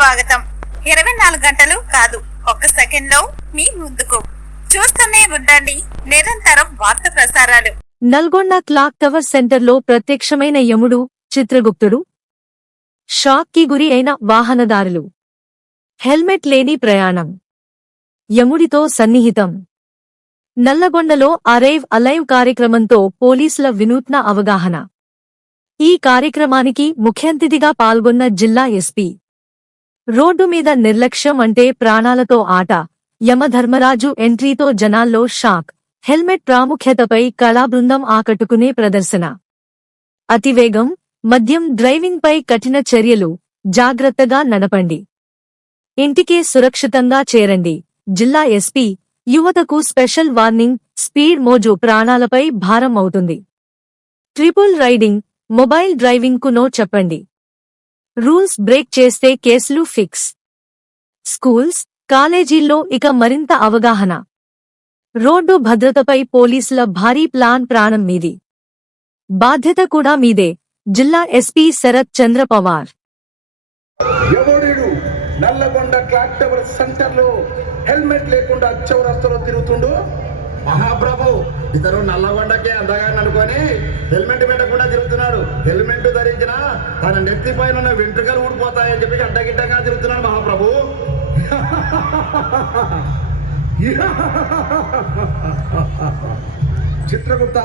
స్వాగతం. 24 గంటలు కాదు, ఒక్క సెకండ్ లో మీ ముందుకు. చూస్తూనే ఉండండి నిరంతరం వార్త ప్రసారాలు. నల్గొండ క్లాక్ టవర్ సెంటర్లో ప్రత్యక్షమైన యముడు చిత్రగుప్తుడు. షాక్ కి గురి అయిన వాహనదారులు. హెల్మెట్ లేని ప్రయాణం. యముడితో సన్నిహితం. నల్లగొండలో అరైవ్ అలైవ్ కార్యక్రమంతో పోలీసుల వినూత్న అవగాహన. ఈ కార్యక్రమానికి ముఖ్యంతిథిగా పాల్గొన్న జిల్లా ఎస్పీ. రోడ్డు మీద నిర్లక్ష్యం అంటే ప్రాణాలతో ఆట. యమధర్మరాజు ఎంట్రీతో జనాల్లో షాక్. హెల్మెట్ ప్రాముఖ్యతపై కళాబృందం ఆకట్టుకునే ప్రదర్శన. అతివేగం, మద్యం డ్రైవింగ్ పై కఠిన చర్యలు. జాగ్రత్తగా నడపండి. ఇంటికే సురక్షితంగా చేరండి. జిల్లా ఎస్పీ. యువతకు స్పెషల్ వార్నింగ్. స్పీడ్ మోజు ప్రాణాలపై భారం అవుతుంది. ట్రిపుల్ రైడింగ్, మొబైల్ డ్రైవింగ్ కు నో చెప్పండి. రూల్స్ బ్రేక్ చేస్తే కేసులు ఫిక్స్. స్కూల్స్, కాలేజీల్లో ఇక మరింత అవగాహన. రోడ్డు భద్రతపై పోలీసుల భారీ ప్లాన్. ప్రాణం మీది, బాధ్యత కూడా మీదే. జిల్లా ఎస్పీ శరత్ చంద్ర పవార్. ఎవడు నల్లగొండ క్లాక్ టవర్ సెంటర్ లో హెల్మెట్ లేకుండా చౌరస్తాలో తిరుగుతుండు? మహాప్రభు, ఇతను నల్లగొండకే అందగాని అనుకొని హెల్మెట్ పెట్టకుండా తిరుగుతున్నాడు. హెల్మెట్ ధరించిన తన నెత్తి పైన ఉన్న వెంట్రుకలు ఊడిపోతాయని చెప్పి అడ్డగిడ్డగా తిరుగుతున్నాడు మహాప్రభు. చిత్రగుప్త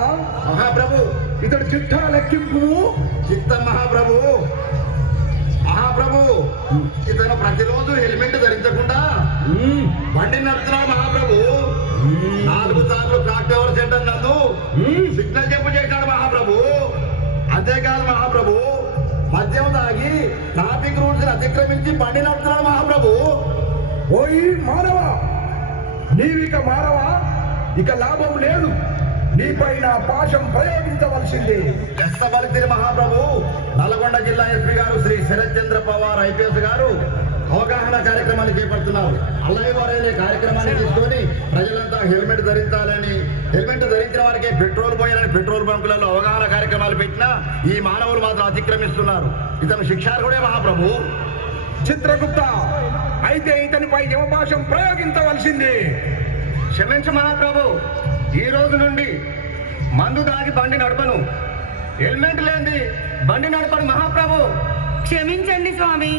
మహాప్రభు, ఇతడు చిట్టా లెక్కింపు. చిత్త మహాప్రభు. మహాప్రభు, ఇతను ప్రతిరోజు హెల్మెట్ ధరించకుండా బండి నడుపుతున్నాడు మహాప్రభు. 4 సార్లు క్లాక్ టవర్ సెంటర్ నందు సిగ్నల్ చెప్పు చేశాడు మహాప్రభు. అంతేకాదు మహాప్రభు, మద్యం తాగి ట్రాఫిక్ రూల్స్ అతిక్రమించి బండి నడుపుతున్నాడు మహాప్రభు. ఓయి మానవ, నీవిక మానవా, ఇక లాభం లేదు. నీపైన పాశం ప్రయోగించవలసింది. ఎస్తబలితిరి మహాప్రభు. నల్గొండ జిల్లా ఎస్పీ గారు శ్రీ శరత్ చంద్ర పవార్ ఐపీఎస్ గారు అవగాహన కార్యక్రమాన్ని చేపడుతున్నారు. అలాగే వారైన కార్యక్రమాన్ని తీసుకొని ప్రజలంతా హెల్మెట్ ధరించాలని, హెల్మెట్ ధరించిన వారికి పెట్రోల్ పోయాలని పెట్రోల్ బంకులలో అవగాహన కార్యక్రమాలు పెట్టినా ఈ మానవులు మాత్రం అతిక్రమిస్తున్నారు. ఇతను శిక్షార్హుడే మహాప్రభు. చిత్రగుప్త, అయితే ఇతనిపై యమపాశం ప్రయోగించవలసింది. క్షమించు మహాప్రభు, ఈ రోజు నుండి మందు దాగి బండి నడపను, హెల్మెట్ లేని బండి నడపను మహాప్రభు. క్షమించండి స్వామి.